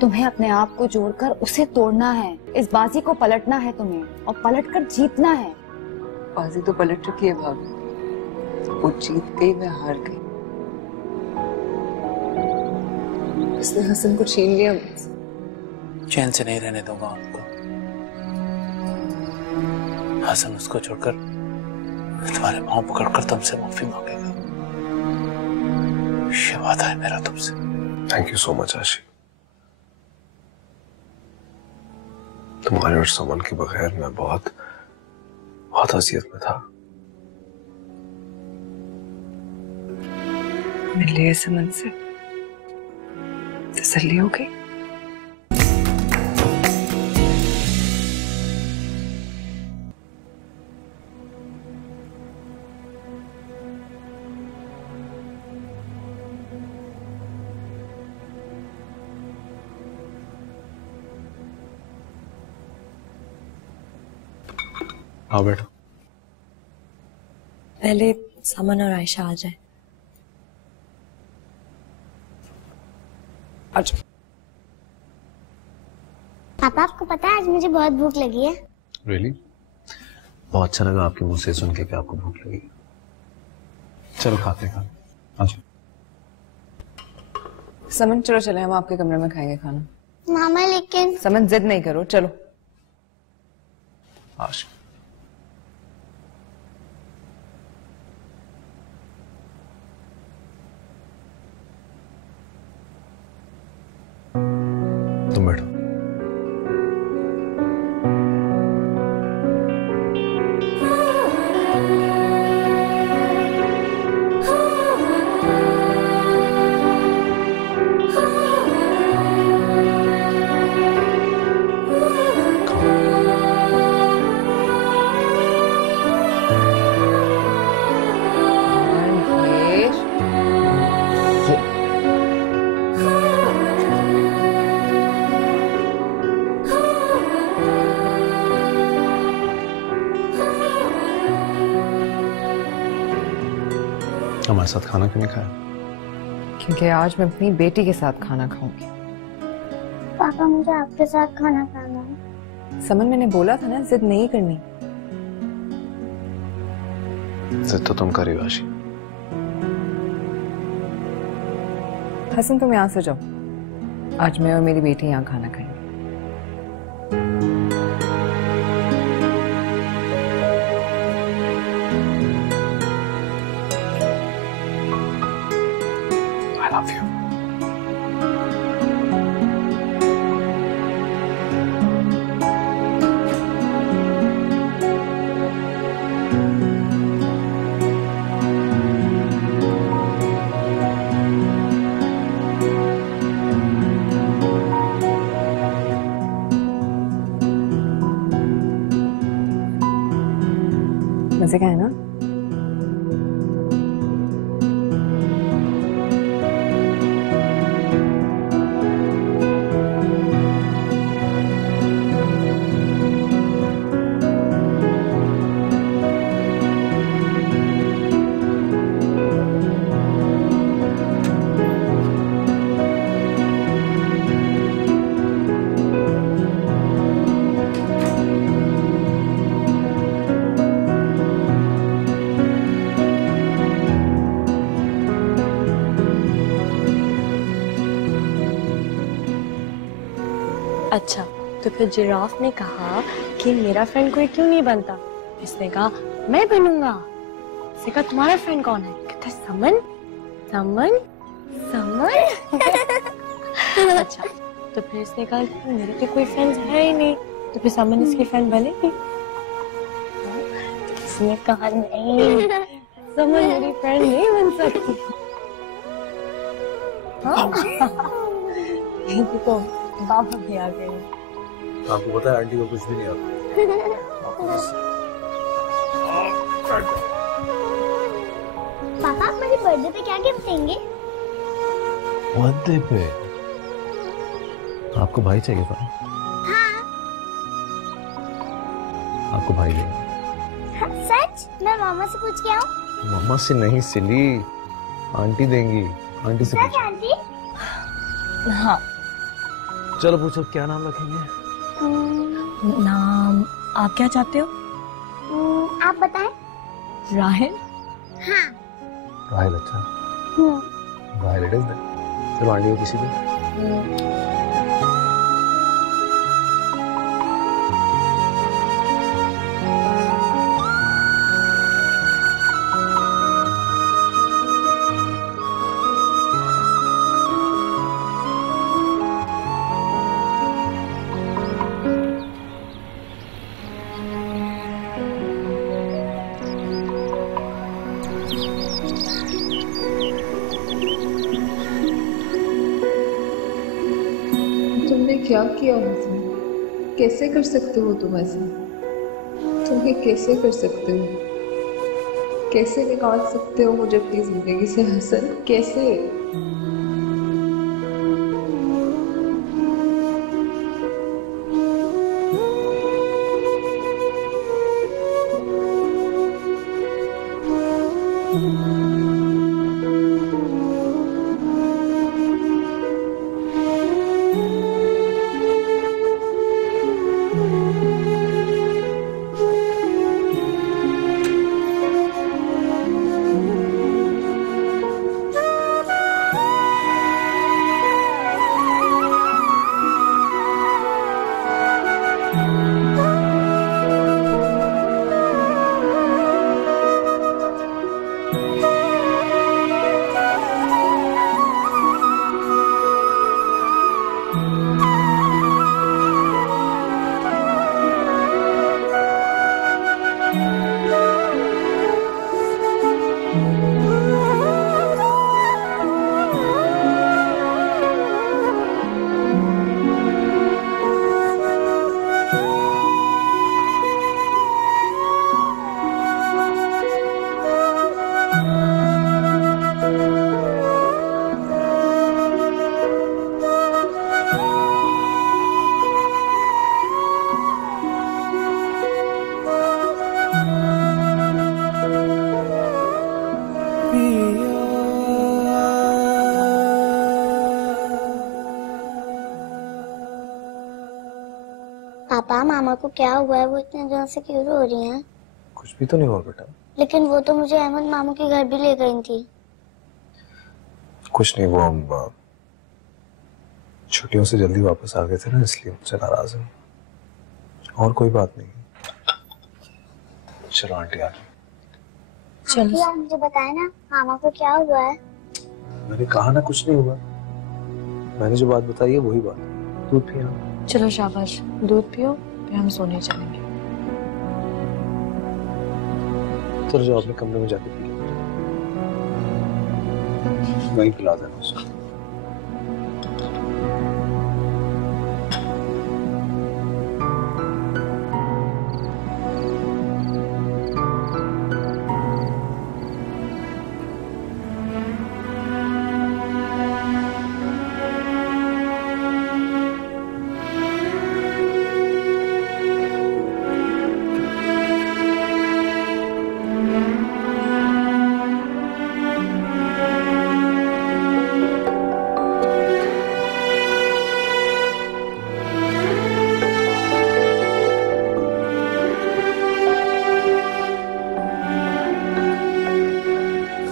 तुम्हें अपने आप को जोड़कर उसे तोड़ना है। इस बाजी को पलटना है तुम्हें और पलटकर जीतना है। बाजी तो पलट चुकी है भाभी, वो जीत गई, मैं हार गई। इसने हसन को छीन लिया मुझसे। चैन से नहीं रहने दूंगा उनको। हसन उसको छोड़कर तुम्हारे पांव पकड़कर तुमसे माफी मांगेगा। ये वादा है मेरा तुमसे। थैंक यू सो मच आशी। तुम्हारे और समन के बगैर मैं बहुत अजियत में था। मिल लिया समन से, तसल्ली हो गई। आओ बैठो। पहले समन और आयशा आ जाए। अच्छा पापा, आपको पता है आज मुझे बहुत भूख लगी है। रियली? बहुत अच्छा लगा आपके मुंह से सुन के कि आपको भूख लगी। चलो खाते हैं खाना। अच्छा समन चलो चले, हम आपके कमरे में खाएंगे खाना। मामा लेकिन। समन जिद नहीं करो, चलो। आश तुम बैठो। हमारे साथ खाना क्यों नहीं खाया? क्योंकि आज मैं अपनी बेटी के साथ खाना खाऊंगी। पापा, मुझे आपके साथ खाना खाना है। समन, मैंने बोला था ना जिद नहीं करनी। जिद तो तुम करी आशी। हसन तुम यहाँ से जाओ, आज मैं और मेरी बेटी यहाँ खाना खाएंगे। I love you. मजे का है ना? अच्छा, तो फिर जिराफ ने कहा कि मेरा फ्रेंड कोई क्यों नहीं बनता। इसने कहा मैं बनूंगा। इसने कहा तुम्हारा फ्रेंड कौन है? कहता समन समन समन। अच्छा, तो फिर इसने कहा कि मेरे तो कोई फ्रेंड्स है ही नहीं, तो फिर समन इसकी फ्रेंड बनेगी। इसने कहा नहीं, समन मेरी फ्रेंड नहीं बन सकती। तो पापा भी आ गए। आपको पता है आंटी को कुछ भी नहीं आता। पापा, आप मुझे बर्थडे पे क्या गिफ्ट देंगे? बर्थडे पे आपको भाई चाहिए था? हाँ। आपको भाई देंगे। सच? मैं मामा से पूछ के आऊँ? मम्मा से नहीं सिली, आंटी देंगी। आंटी से सच आंटी? हाँ, चलो पूछो क्या नाम रखेंगे? नाम आप क्या चाहते हो? आप बताएं। राहिल। हाँ। राहिल, अच्छा राहिल इट इज देन। चलो आंटी को किसी दिन। तुमने क्या किया हसन? कैसे कर सकते हो तुम ऐसा? तुम ये कैसे कर सकते हो? कैसे निकाल सकते हो मुझे अपनी जिंदगी से हसन? कैसे? पापा मामा को क्या हुआ है? वो इतने दिनों से क्यों रो रही हैं? कुछ भी तो नहीं हुआ बेटा। लेकिन वो तो मुझे अहमद मामू के घर भी ले गई थी। कुछ नहीं, वो हम छुट्टियों से जल्दी वापस आ गए थे ना, इसलिए मुझसे नाराज है। और कोई बात नहीं। चलो आंटी आ गई। आंटी आप मुझे बताए ना मामा को क्या हुआ है? मैंने कहा ना कुछ नहीं हुआ। मैंने जो बात बताई है वही बात। दूध पिया। चलो शाबाश, दूध पियो, फिर हम सोने चलेंगे। चलो जाओ अपने कमरे में जाके पी लो। वहीं पिला देना उसको।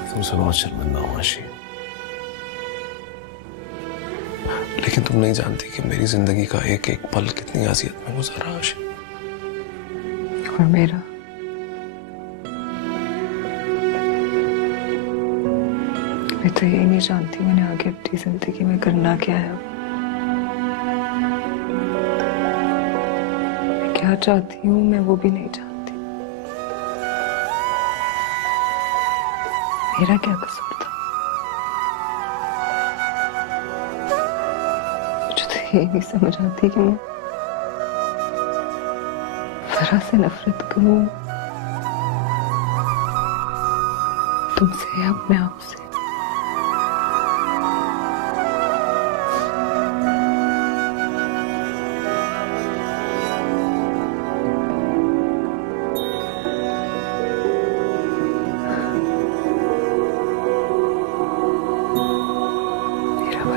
तुमसे बहुत शर्मिंदा हूं आशी, लेकिन तुम नहीं जानती कि मेरी जिंदगी का एक एक पल कितनी अजियत में गुजारा आशी। और मेरा मैं तो यही नहीं जानती मैंने आगे अपनी जिंदगी में करना क्या है। मैं क्या चाहती हूँ मैं वो भी नहीं जानती। मेरा क्या कसूर था? मुझे तो यही नहीं समझ आती कि मैं फरा से नफरत करूं तुमसे या अपने आप से।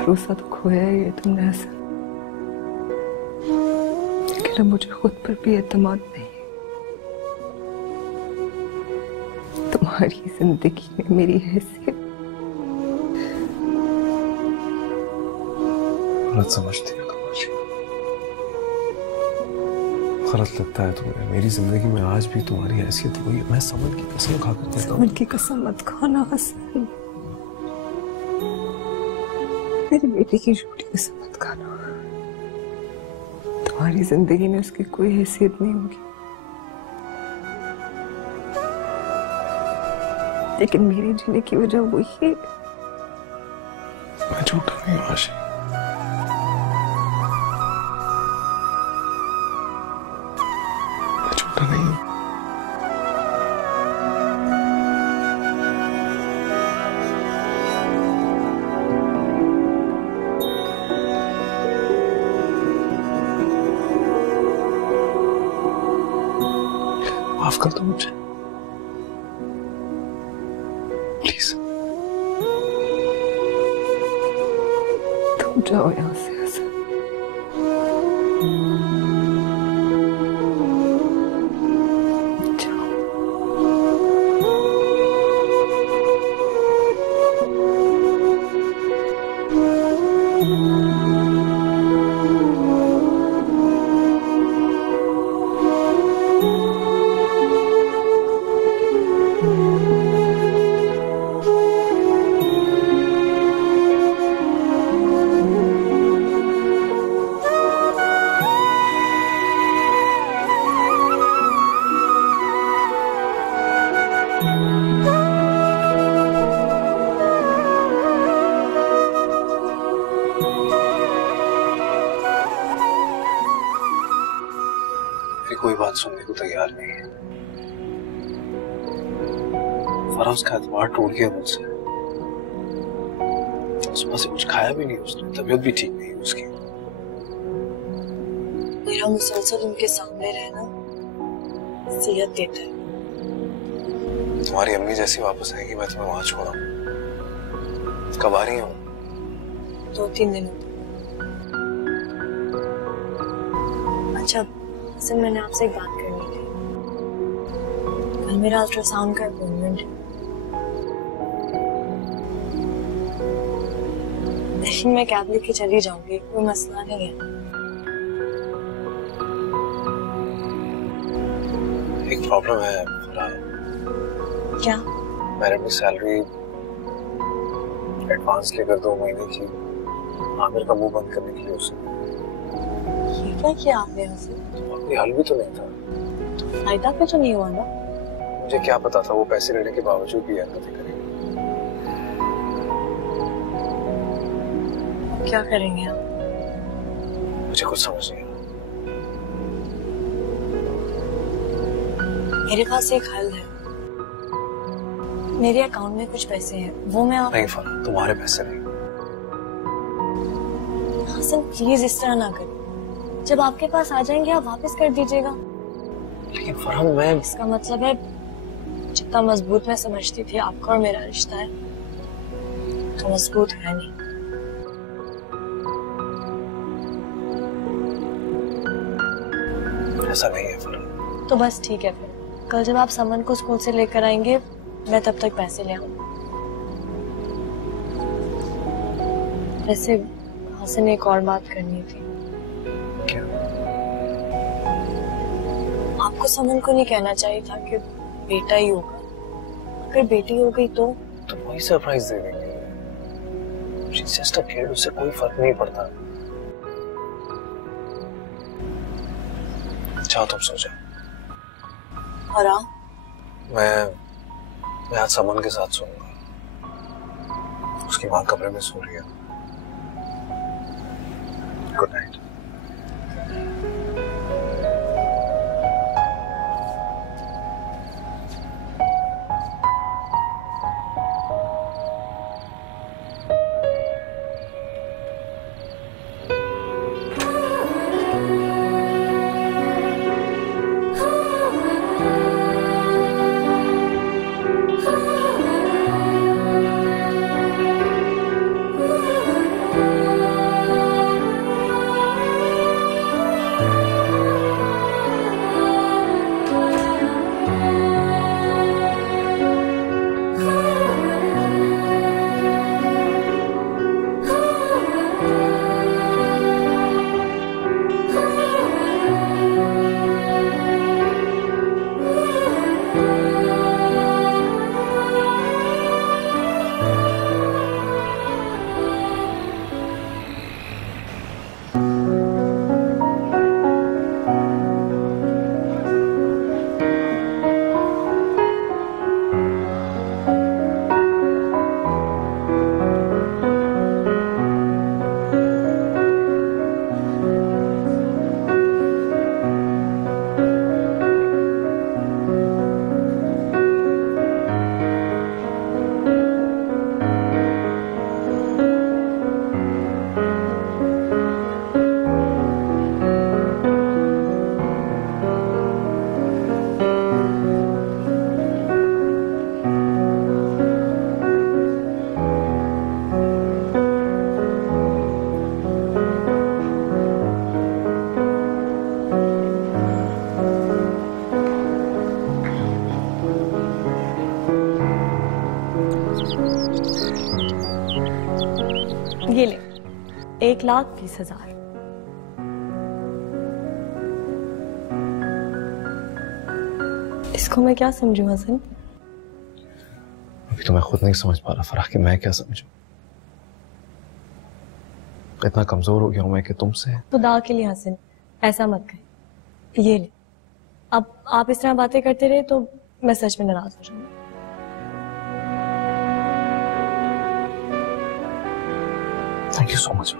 भरोसा तो खोया ही है तुमने हसन। लेकिन अब मुझे खुद पर भी एतमाद नहीं है। तुम्हारी जिंदगी में मेरी हैसियत गलत समझती है कमल। गलत लगता है तुम्हें। मेरी जिंदगी में आज भी तुम्हारी हैसियत वही है। मैं समन की कसम खाकर कहता हूँ। समन की कसम मत खाना हसन। मेरी बेटी की झूठी कसम मत खाना। तुम्हारी जिंदगी में उसकी कोई हैसियत नहीं होगी, लेकिन मेरे जीने की वजह वही है। मैं झूठा नहीं हूँ आशी। मैं झूठा नहीं हूँ। माफ कर दो मुझे प्लीज। तुम जाओ यहाँ से हसन। जाओ। कोई बात सुनने को तैयार नहीं है। फराज का एतबार टूट गया मुझसे। सुबह से कुछ खाया भी नहीं उसने। तबीयत भी ठीक नहीं है उसकी। मेरा मुसलसल उनके सामने रहना सेहत देता है। तुम्हारी अम्मी जैसी वापस आएगी मैं तुम्हें वहां छोड़ा। कब आ रही हूँ? 2-3 दिनों। अच्छा सर, मैंने आपसे एक बात करनी थी। कल मेरा अल्ट्रासाउंड का अपॉइंटमेंट है, लेकिन मैं कैब लेके चली जाऊंगी, कोई मसला नहीं है। एक प्रॉब्लम है फराह। क्या? मैंने अपनी सैलरी एडवांस लेकर 2 महीने की आमिर का मुंह बंद करने के लिए उसे। ये क्या किया आपने उसे? कोई हल भी तो नहीं था। फायदा भी तो नहीं हुआ ना? मुझे क्या पता था वो पैसे लेने के बावजूद भी हरकतें करेगी। क्या करेंगे आप? मुझे कुछ समझ नहीं आ रहा। मेरे पास एक हल है। मेरे अकाउंट में कुछ पैसे हैं, वो मैं आप... नहीं फराह, तुम्हारे पैसे नहीं। हसन प्लीज इस तरह ना करें। जब आपके पास आ जाएंगे आप वापस कर दीजिएगा। लेकिन फराह मैं... इसका मतलब है जितना मजबूत मैं समझती थी आपका और मेरा रिश्ता है, तो मजबूत है नहीं। ऐसा नहीं है फराह। तो बस ठीक है फिर। कल जब आप समन को स्कूल से लेकर आएंगे मैं तब तक पैसे ले आऊंगी। वैसे हसन एक और बात करनी थी। क्या? आपको समन को नहीं कहना चाहिए था कि बेटा ही होगा। अगर बेटी हो गई तो वही सरप्राइज दे देंगे। She's just a kid, उससे कोई फर्क नहीं पड़ता। जाओ तुम सो जाओ। और आप? मैं आज समन के साथ सोऊंगा। उसकी माँ कमरे में सो रही है। Good night. ये ले 1,20,000। इसको मैं क्या समझूं हसन? अभी तो मैं खुद नहीं समझ पा रहा फराह कि मैं क्या समझूं। इतना कमजोर हो गया हूं मैं कि तुमसे। खुदा के लिए हसन ऐसा मत करें। ये ले, अब आप इस तरह बातें करते रहे तो मैं सच में नाराज हो जाऊंगी। Thank you so much.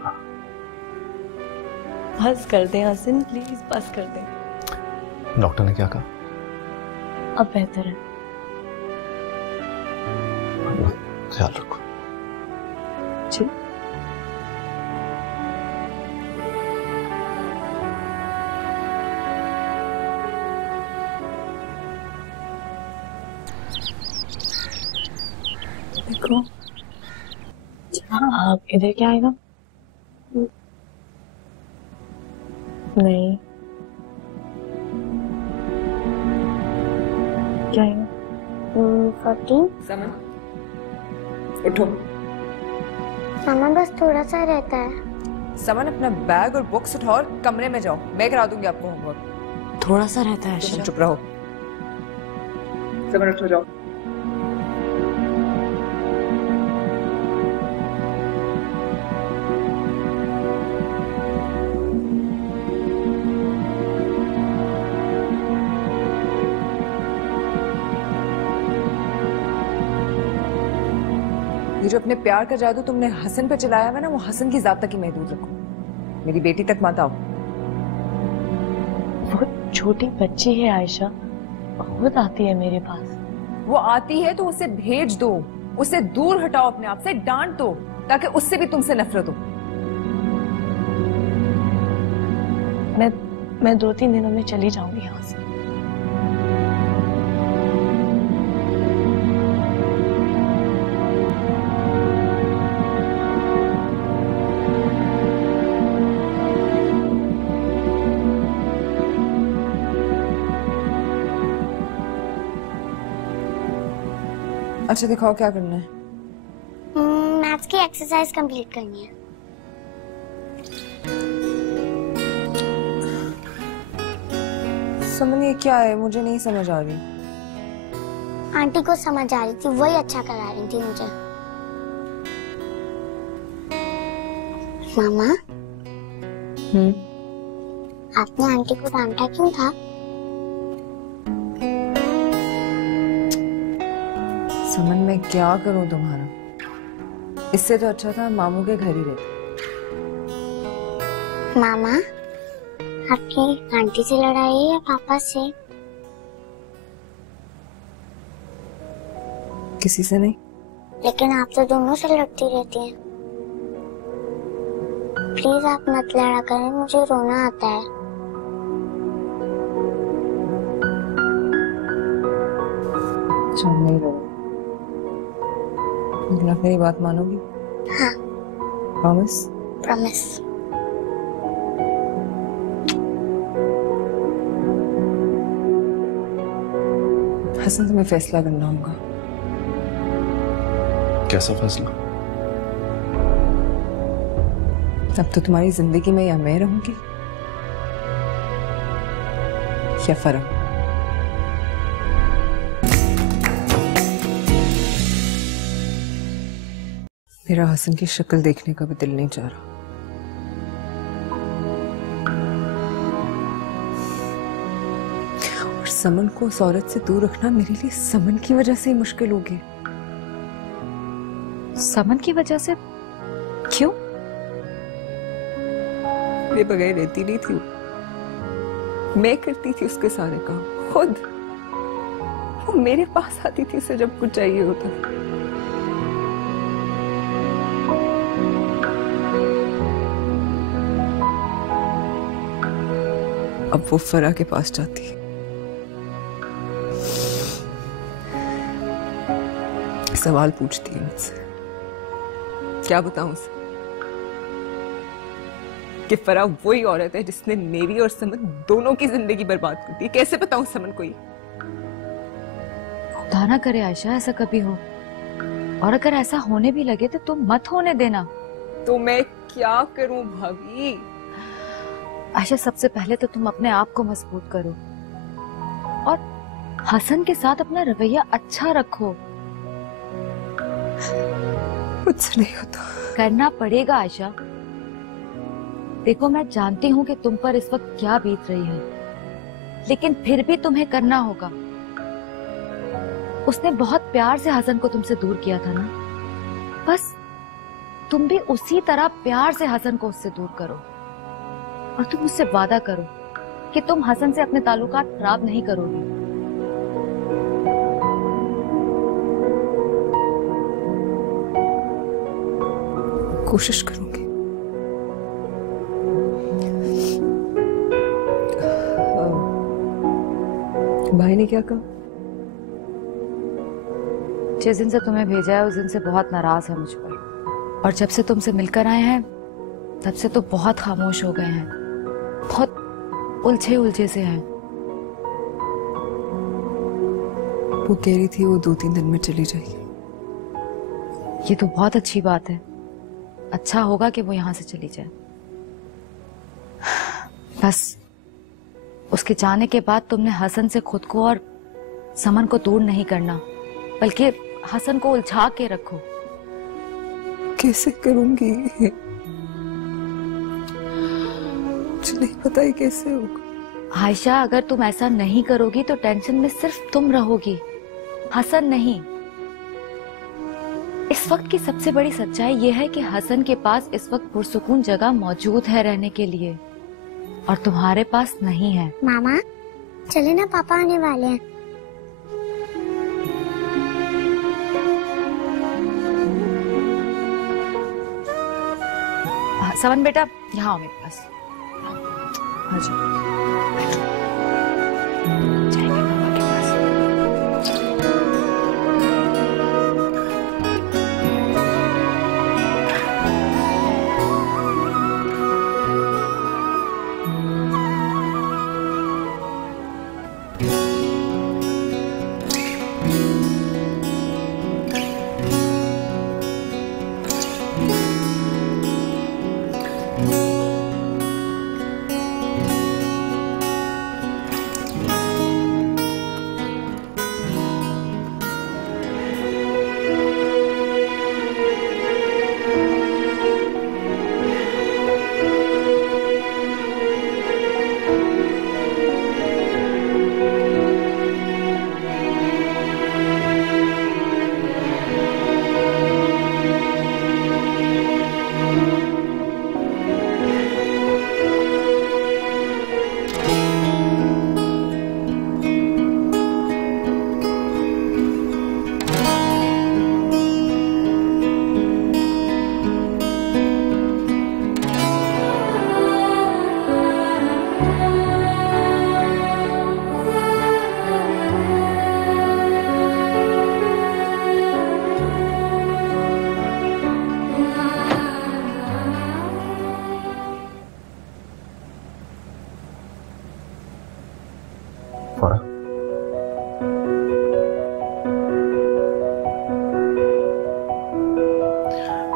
बस कर दें हसन, प्लीज बस कर दें। डॉक्टर ने क्या कहा? अब बेहतर है। ख्याल रखो। जी। देखो आप इधर क्या आएगा? नहीं क्या आएगा? 14। समन उठो। मामा बस थोड़ा सा रहता है। समन अपना बैग और बुक्स उठाओ और कमरे में जाओ, मैं करा दूंगी आपको होमवर्क। थोड़ा सा रहता है। तुम चुप रहो। समन उठो जाओ। ये जो अपने प्यार का जादू तुमने हसन पे चलाया है ना, वो हसन की जात तक ही महदूद रखो, मेरी बेटी तक मत आओ। वो छोटी बच्ची है आयशा, खुद आती है मेरे पास। वो आती है तो उसे भेज दो, उसे दूर हटाओ, अपने आप से डांट दो ताकि उससे भी तुमसे नफरत हो। मैं 2-3 दिनों में चली जाऊंगी यहाँ से। अच्छा दिखाओ क्या करना है। मैथ्स की एक्सरसाइज कंप्लीट करनी है। समन ये क्या है, मुझे नहीं समझ आ रही। आंटी को समझ आ रही थी, वही अच्छा करा रही थी मुझे। मामा आपने आंटी को डांटा क्यों था? समन मैं क्या करूं तुम्हारा, इससे तो अच्छा था मामू के घर ही रहते। मामा आपकी आंटी से लड़ाई है या पापा से? किसी से नहीं। लेकिन आप तो दोनों से लड़ती रहती हैं। प्लीज आप मत लड़ा करें, मुझे रोना आता है। चल नहीं रो, मेरी बात मानोगी? हाँ। प्रॉमिस? प्रॉमिस। हसन तुम्हें फैसला करना होगा। कैसा फैसला? अब तो तुम्हारी जिंदगी में या मैं रहूंगी या फराह। मेरा हसन की शक्ल देखने का भी दिल नहीं चाह रहा। और समन को उस औरत से दूर रखना मेरे लिए समन की वजह से ही मुश्किल हो गया। समन की वजह से? क्यों? मेरे बगैर रहती नहीं थी, मैं करती थी उसके सारे काम खुद। वो मेरे पास आती थी उसे जब कुछ चाहिए होता था। अब वो फराह के पास जाती है, सवाल पूछती है मुझसे। क्या बताऊं उसे कि फराह वही औरत है जिसने मेरी और समन दोनों की जिंदगी बर्बाद कर दी। कैसे बताऊं समन को ये? खुदा ना करे आयशा ऐसा कभी हो। और अगर ऐसा होने भी लगे तो तुम मत होने देना। तो मैं क्या करूं भाभी? आयशा, सबसे पहले तो तुम अपने आप को मजबूत करो और हसन के साथ अपना रवैया अच्छा रखो। मुझसे नहीं होता। करना पड़ेगा आयशा। देखो, मैं जानती हूँ कि तुम पर इस वक्त क्या बीत रही है, लेकिन फिर भी तुम्हें करना होगा। उसने बहुत प्यार से हसन को तुमसे दूर किया था ना, बस तुम भी उसी तरह प्यार से हसन को उससे दूर करो और तुम उससे वादा करो कि तुम हसन से अपने ताल्लुकात खराब नहीं करोगी। कोशिश करूंगी। भाई ने क्या कहा? जिस दिन से तुम्हें भेजा है उस दिन से बहुत नाराज है मुझ पर, और जब से तुमसे मिलकर आए हैं तब से तो बहुत खामोश हो गए हैं, बहुत उलझे उलझे से हैं। वो कह रही थी वो 2-3 दिन में चली जाएगी। ये तो बहुत अच्छी बात है। अच्छा होगा कि वो यहाँ से चली जाए। बस उसके जाने के बाद तुमने हसन से खुद को और समन को दूर नहीं करना, बल्कि हसन को उलझा के रखो। कैसे करूंगी? मुझे नहीं पता है कैसे होगा। आयशा, अगर तुम ऐसा नहीं करोगी तो टेंशन में सिर्फ तुम रहोगी, हसन नहीं। इस वक्त की सबसे बड़ी सच्चाई यह है कि हसन के पास इस वक्त पुरसुकून जगह मौजूद है रहने के लिए, और तुम्हारे पास नहीं है। मामा चले ना, पापा आने वाले हैं। समन बेटा, यहाँ आओ मेरे पास। आ जाओ। जाएंगे मामा के पास।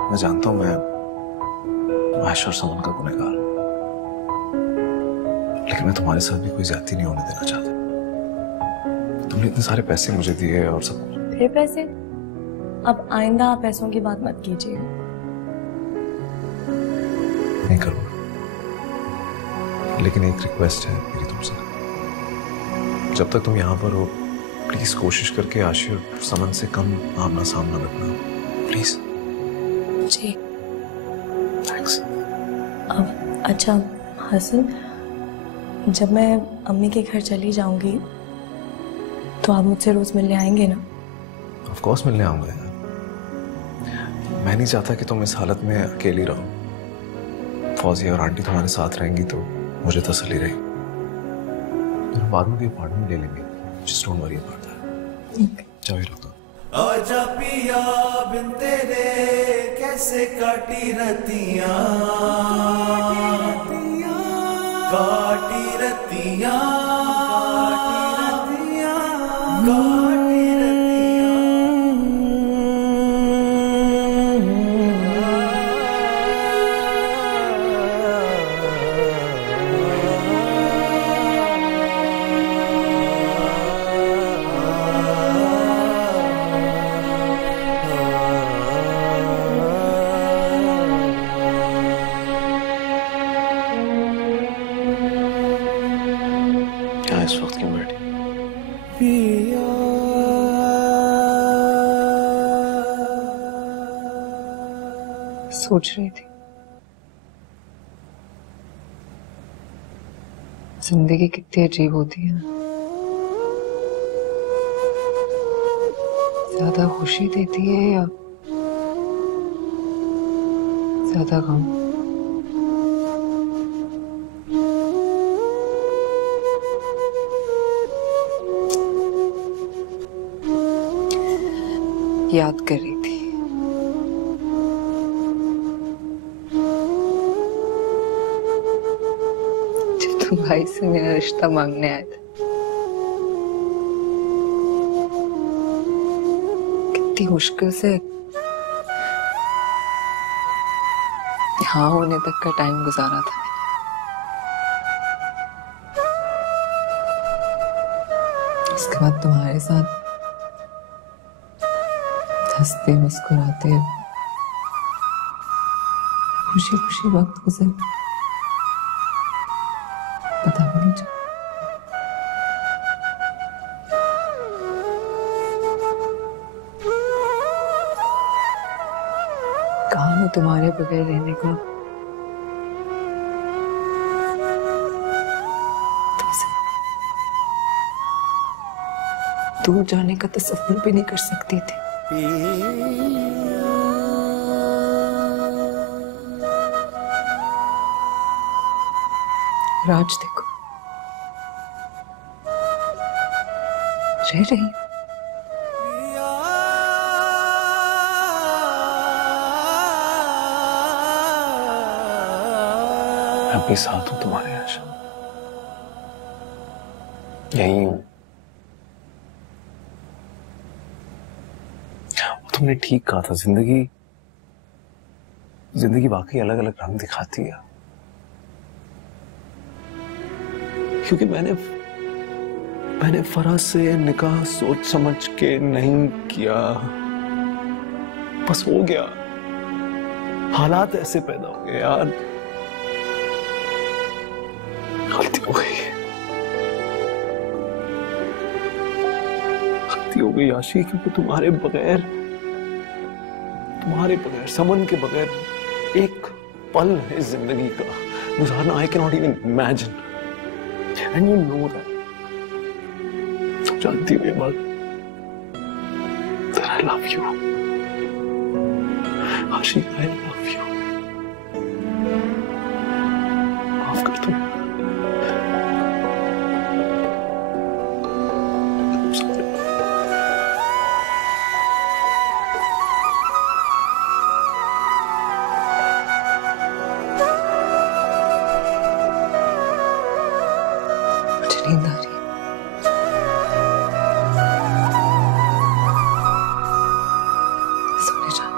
मैं जानता हूं मैं आयशा और समन का गुनहगार हूं, लेकिन मैं तुम्हारे साथ भी कोई ज्यादती नहीं होने देना चाहता। तुमने इतने सारे पैसे मुझे दिए और सब कुछ। फिर पैसे? अब आइंदा आप पैसों की बात मत कीजिए। नहीं करूंगा, लेकिन एक रिक्वेस्ट है मेरी तुमसे। जब तक तुम यहाँ पर हो, प्लीज कोशिश करके आशी और समन से कम आमना सामना रखना, प्लीज। Ji thanks. अब अच्छा हसन, जब मैं अम्मी के घर चली जाऊंगी तो आप मुझसे रोज मिलने आएंगे ना? ऑफ कोर्स मिलने आऊंगा। मैं नहीं चाहता कि तुम इस हालत में अकेली रहो। फौजिया और आंटी तुम्हारे साथ रहेंगी तो मुझे तसल्ली रहेगी। तो बाद में भी अपार्टमेंट ले लेंगे। Just don't worry about that. जाओ रखो। आजा पिया बिन तेरे कैसे काटी रतियां, काटी रतियां, काटी रतियां, काटी रतियां। सोच रही थी जिंदगी कितनी अजीब होती है ना, ज्यादा खुशी देती है या ज्यादा गम। याद कर रही थी जब तुम भाई से मेरा रिश्ता मांगने आए थे, कितनी मुश्किल से हाँ होने तक का टाइम गुजारा था। उसके बाद तुम्हारे साथ हंसते मुस्कुराते खुशी खुशी वक्त गुजर पता भी नहीं चला। कहा मैं तुम्हारे बगैर रहने का तुमसे दूर जाने का तसव्वुर भी नहीं कर सकती थी। राज देखो रह रही हूं। मैं अपने साथ हूं तुम्हारे आशा, यही हूं। तुमने ठीक कहा था, जिंदगी वाकई अलग अलग रंग दिखाती है। क्योंकि मैंने फराज से निकाह सोच समझ के नहीं किया, बस हो गया। हालात ऐसे पैदा हो गए यार, गलती हो गई, गलती हो गई आशी। क्योंकि तुम्हारे बगैर समन के बगैर एक पल है जिंदगी का गुजारना, I can not even imagine, and you know that. तुम जानती हो ये बात, that I love you, आशी, I love you। माफ कर तुम। नींद आ रही है। सोने जाओ।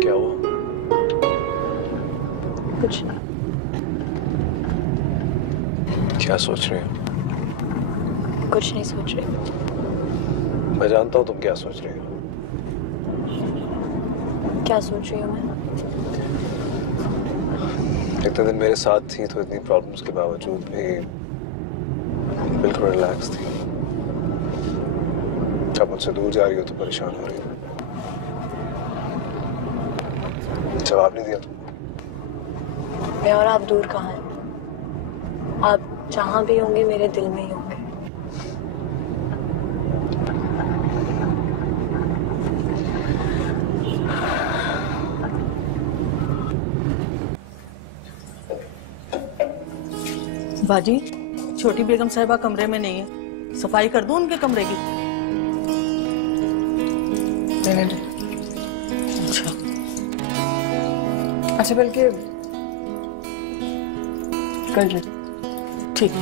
क्या हुआ? कुछ नहीं। क्या सोच रही हो? कुछ नहीं सोच रही। मैं जानता हूँ तुम क्या सोच रही हो। क्या सोच रही हूँ मैं? इतने दिन मेरे साथ थी तो इतनी प्रॉब्लम्स के बावजूद भी बिल्कुल रिलैक्स थी। जब मुझसे दूर जा रही हो तो परेशान हो रही हो। जवाब नहीं दिया तुमने। मैं और आप दूर कहाँ हैं? आप जहाँ भी होंगे मेरे दिल में ही होंगे। बाजी, छोटी बेगम साहिबा कमरे में नहीं है, सफाई कर दूं उनके कमरे की? देने दो। अच्छा बल्कि कर ले। ठीक।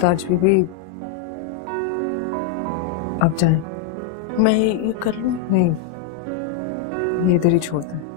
ताज बीबी अब जाए। मैं ये कर लूं? नहीं, ये इधर ही छोड़ता है।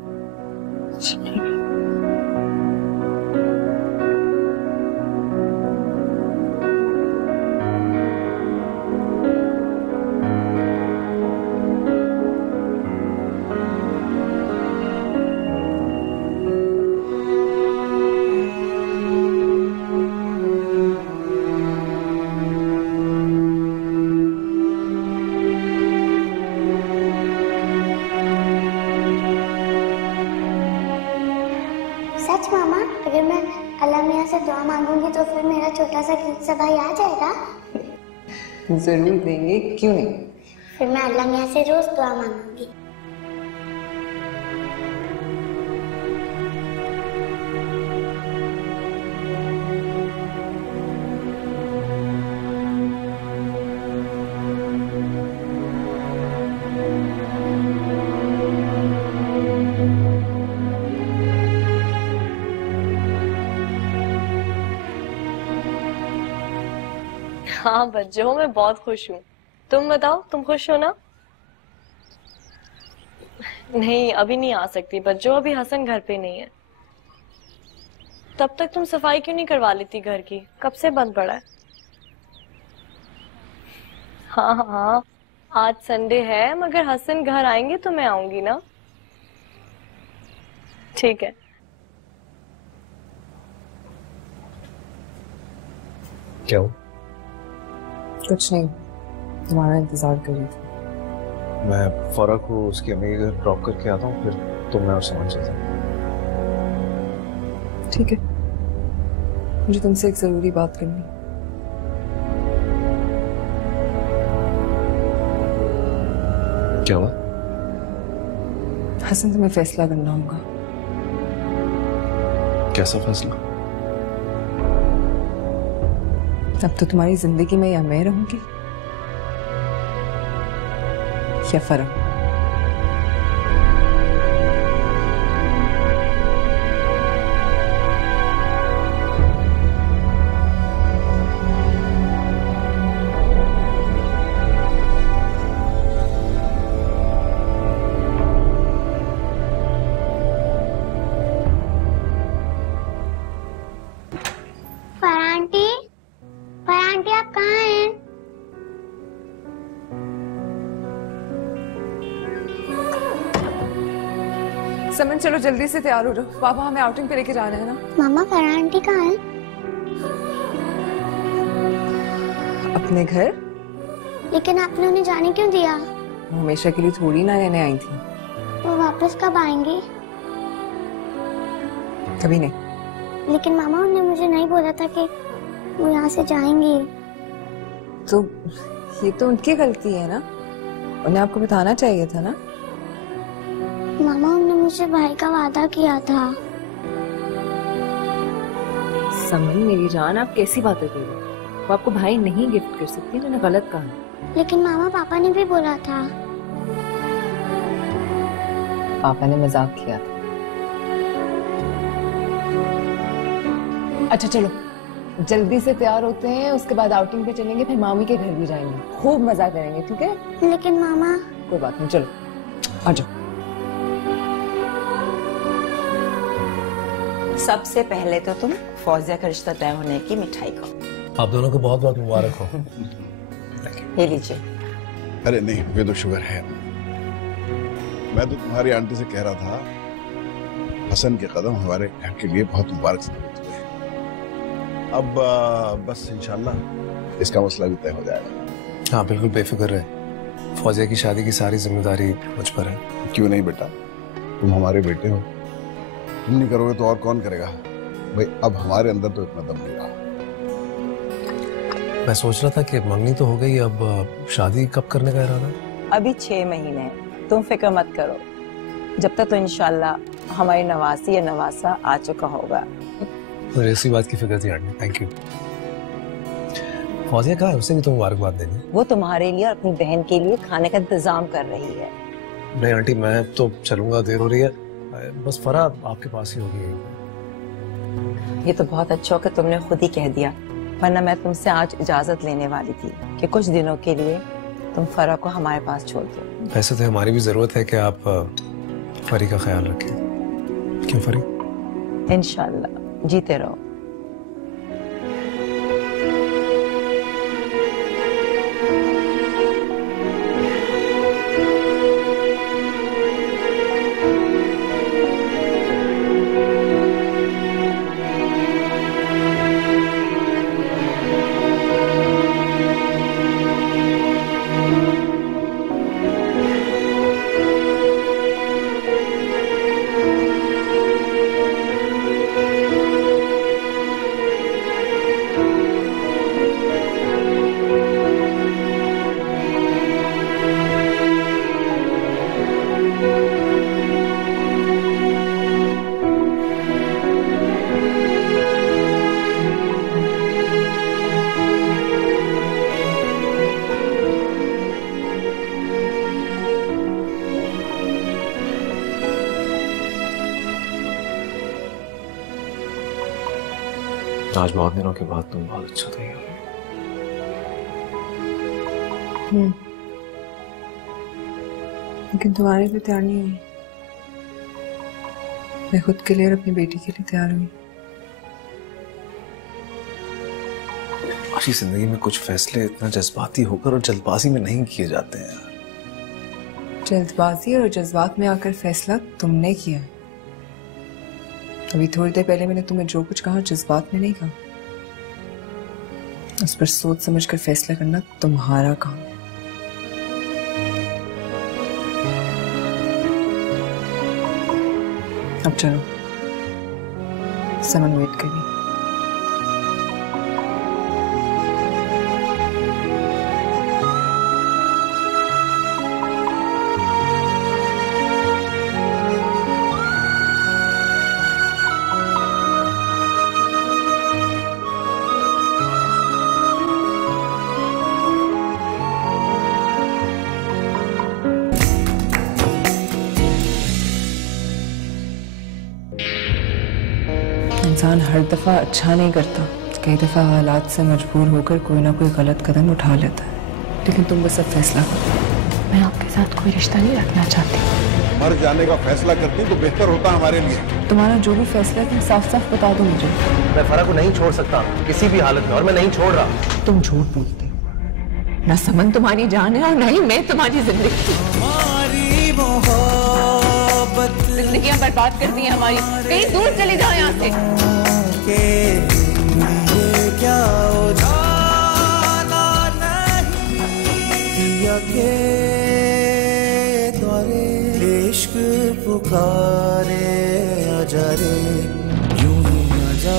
सच मामा, अगर मैं अल्लाह मियाँ से दुआ मांगूंगी तो फिर मेरा छोटा सा क्यूट सा भाई आ जाएगा? जरूर देंगे, क्यों नहीं। फिर मैं अल्लाह मियाँ से रोज दुआ मांगूंगी। हाँ बच्चों, मैं बहुत खुश हूँ। तुम बताओ, तुम खुश हो ना? नहीं, अभी नहीं आ सकती बच्चों, अभी हसन घर पे नहीं है। तब तक तुम सफाई क्यों नहीं करवा लेती घर की? कब से बंद पड़ा है? हाँ हाँ, आज संडे है, मगर हसन घर आएंगे तो मैं आऊंगी ना। ठीक है। क्या हो? कुछ नहीं, तुम्हारा इंतजार कर रही थी। मैं फौरा को उसकी अम्मी के घर ड्रॉप करके आता हूँ, फिर तुम मैं और सामान चलते हैं। ठीक है, मुझे तुमसे एक जरूरी बात करनी। क्या हुआ? हसन, तुम्हें फैसला करना होगा। कैसा फैसला? अब तो तुम्हारी जिंदगी में या मैं रहूंगी या फरह। आंटी आप कहाँ हैं? समन, चलो जल्दी से तैयार हो जाओ, पापा हमें आउटिंग पे लेके जा रहे हैं ना। मामा, फरहान आंटी कहाँ है? अपने घर। लेकिन आपने उन्हें जाने क्यों दिया? वो हमेशा के लिए थोड़ी ना रहने आई थी। वो वापस कब आएंगी? कभी नहीं। लेकिन मामा, उन्होंने मुझे नहीं बोला था कि वो यहाँ से जाएंगी। तो ये तो उनकी गलती है ना, उन्हें आपको बताना चाहिए था ना। मामा, उन्होंने मुझे भाई का वादा किया था। समन मेरी जान, आप कैसी बातें कर रही हो? वो आपको भाई नहीं गिफ्ट कर सकती, मैंने गलत कहा। लेकिन मामा, पापा ने भी बोला था। पापा ने मजाक किया था। अच्छा चलो जल्दी से तैयार होते हैं, उसके बाद आउटिंग पे चलेंगे, फिर मामी के घर भी जाएंगे, खूब मजा करेंगे, ठीक है? लेकिन मामा। कोई बात नहीं, चलो आ जाओ। सबसे पहले तो तुम फौजिया का रिश्ता तय होने की मिठाई खाओ। आप दोनों को बहुत बहुत मुबारक हो। ये लीजिए। अरे नहीं, मुझे तो शुगर है। मैं तो तुम्हारी आंटी से कह रहा था, हसन के कदम हमारे घर के लिए बहुत मुबारक साबित हुए। अब बस इंशाल्लाह इसका मसला भी तय हो जाएगा। हाँ बिल्कुल बेफिक्र रहे, फौजिया की शादी की सारी जिम्मेदारी मुझ पर है। क्यों नहीं बेटा, तुम हमारे बेटे हो, तुम नहीं करोगे तो और कौन करेगा भाई। अब हमारे अंदर तो इतना दम नहीं रहा। मैं सोच रहा था कि मंगनी तो हो गई, अब शादी कब करने का इरादा? अभी 6 महीने हैं, तुम फिक्र मत करो। जब तक तो इंशाल्लाह हमारी नवासी या नवासा आ चुका होगा। मुझे इसी बात की फिक्र थी आंटी, थैंक यू। फौजिया कहाँ है? उसे भी तो मुबारकबाद देनी। वो तुम्हारे लिए और अपनी बहन के लिए खाने का इंतजाम कर रही है। नहीं आंटी, मैं तो चलूंगा, देर हो रही है। बस फरा आपके पास ही होगी। ये तो बहुत अच्छा हो कि तुमने खुद ही कह दिया, वरना मैं तुमसे आज इजाजत लेने वाली थी कि कुछ दिनों के लिए तुम फरा को हमारे पास छोड़ दो। वैसे तो हमारी भी जरूरत है कि आप फरी का ख्याल रखें। क्यों फरी? इंशाल्लाह, जीते रहो। आज बहुत दिनों के बाद तुम बहुत अच्छा थे। लेकिन तुम्हारे लिए तैयार नहीं हुई। मैं खुद के लिए और अपनी बेटी के लिए तैयार हुई। आशी, जिंदगी में कुछ फैसले इतना जज्बाती होकर और जल्दबाजी में नहीं किए जाते हैं। जल्दबाजी और जज्बात में आकर फैसला तुमने किया। अभी थोड़ी देर पहले मैंने तुम्हें जो कुछ कहा जज्बात में नहीं कहा। उस पर सोच समझ कर फैसला करना तुम्हारा काम है। अब चलो, समन वेट करिए। इंसान हर दफा अच्छा नहीं करता, कई दफा हालात से मजबूर होकर कोई ना कोई गलत कदम उठा लेता है। लेकिन तुम बस अब फैसला करो। मैं आपके साथ कोई रिश्ता नहीं रखना चाहती। मर जाने का फैसला करती तो बेहतर होता हमारे लिए। तुम्हारा जो भी फैसला है तुम साफ साफ बता दो मुझे। मैं फरा को नहीं छोड़ सकता किसी भी हालत में, और मैं नहीं छोड़ रहा। तुम झूठ बोलते हो। ना समन तुम्हारी जान है और ना ही मैं तुम्हारी जिंदगी। हमारी मोहब्बत जिंदगियां बर्बाद कर दी है हमारी। कहीं दूर चले जाओ यहाँ से। के लिए क्या हो जाना नहीं, या के द्वारे इश्क पुकारे आजा रे, यूं ही आजा।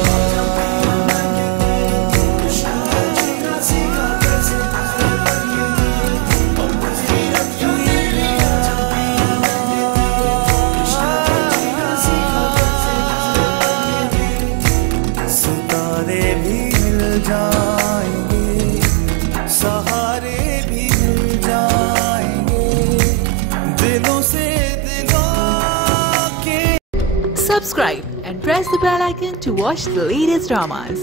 Subscribe and press the bell icon to watch the latest dramas.